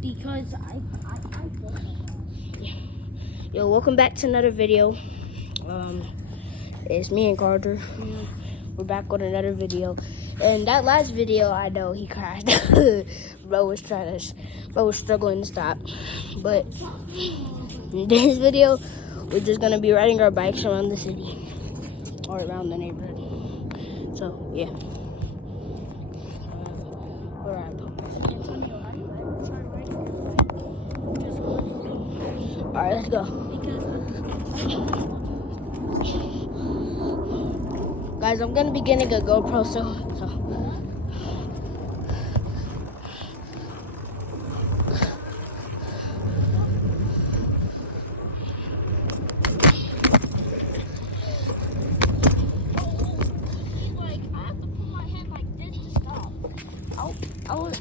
because I Yo, welcome back to another video. It's me and Carter. We're back on another video. And that last video, I know he crashed. Bro was struggling to stop. But in this video, we're just gonna be riding our bikes around the city or around the neighborhood. So yeah. All right. All right, let's go. Guys, I'm gonna be getting a GoPro soon.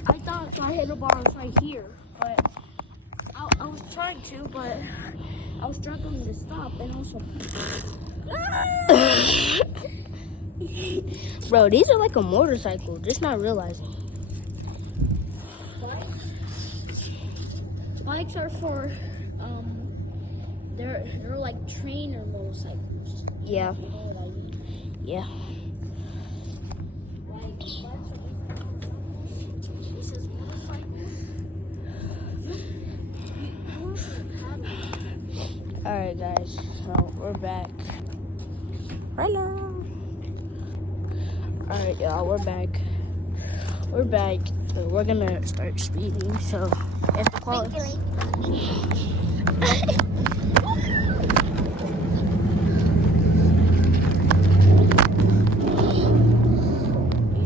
I thought my handlebar was right here, but I was trying to, but I was struggling to stop, and also. Bro, these are like a motorcycle, just not realizing. Bikes are for they're like trainer motorcycles. Yeah. You know what I mean? Yeah. Like bikes are motorcycles. This is motorcycles. Alright guys, so we're back. Hello. Alright y'all, we're back. We're back. We're gonna start speeding, so if the quality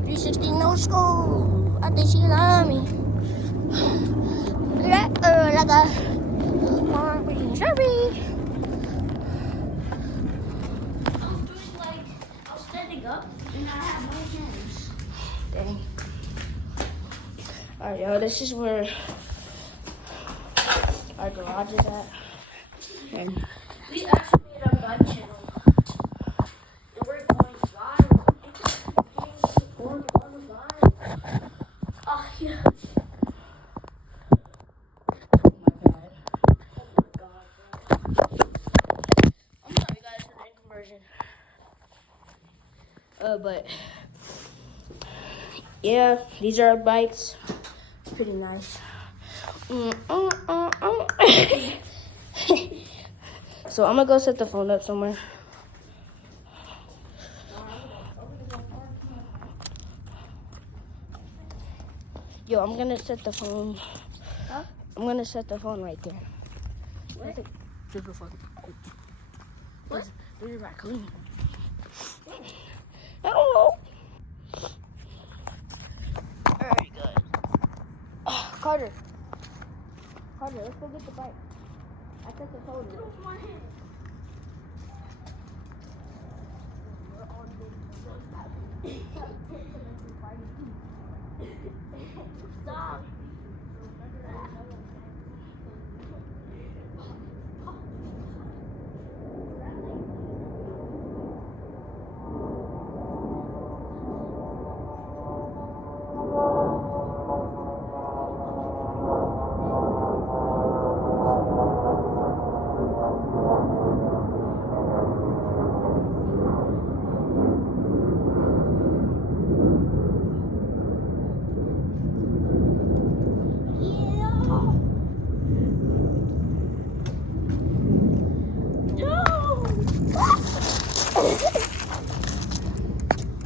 360 no school. I think she love me. Like a Sharpie. I was standing up and I had no hands. Dang. Alright, y'all, this is where our garage is at. And We actually made a bike channel. And we're going live. On live. Oh, yeah. But yeah, these are our bikes. It's pretty nice. So I'm gonna go set the phone up somewhere. Yo, I'm gonna set the phone. Huh? I'm gonna set the phone right there. What? There's a phone. What? There's a raccoon. I don't know. Alright, good. Carter, let's go get the bike. I set the phone. Stop.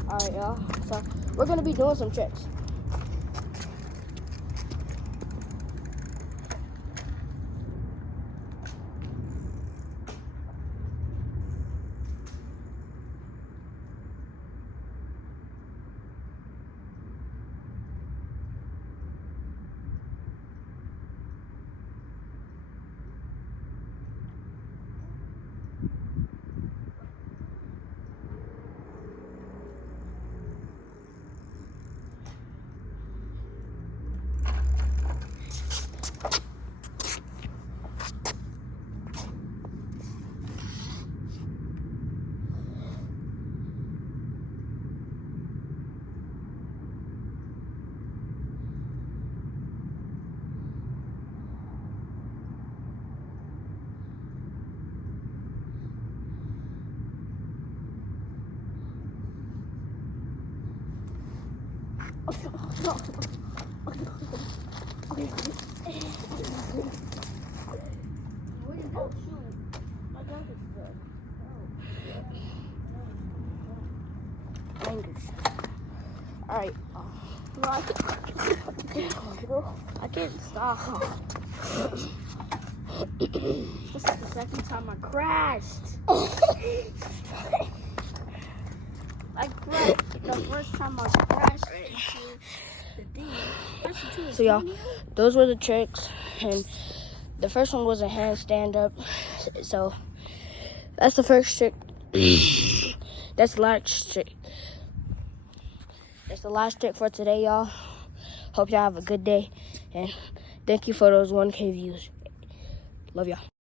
Alright, y'all. So we're gonna be doing some tricks. Alright. I can't stop. This is the second time I crashed. I crashed the first time I crashed into the thing. So y'all, those were the tricks, and the first one was a handstand up. So that's the first trick. That's the last trick. That's the last trick for today, y'all. Hope y'all have a good day, and thank you for those 1K views. Love y'all.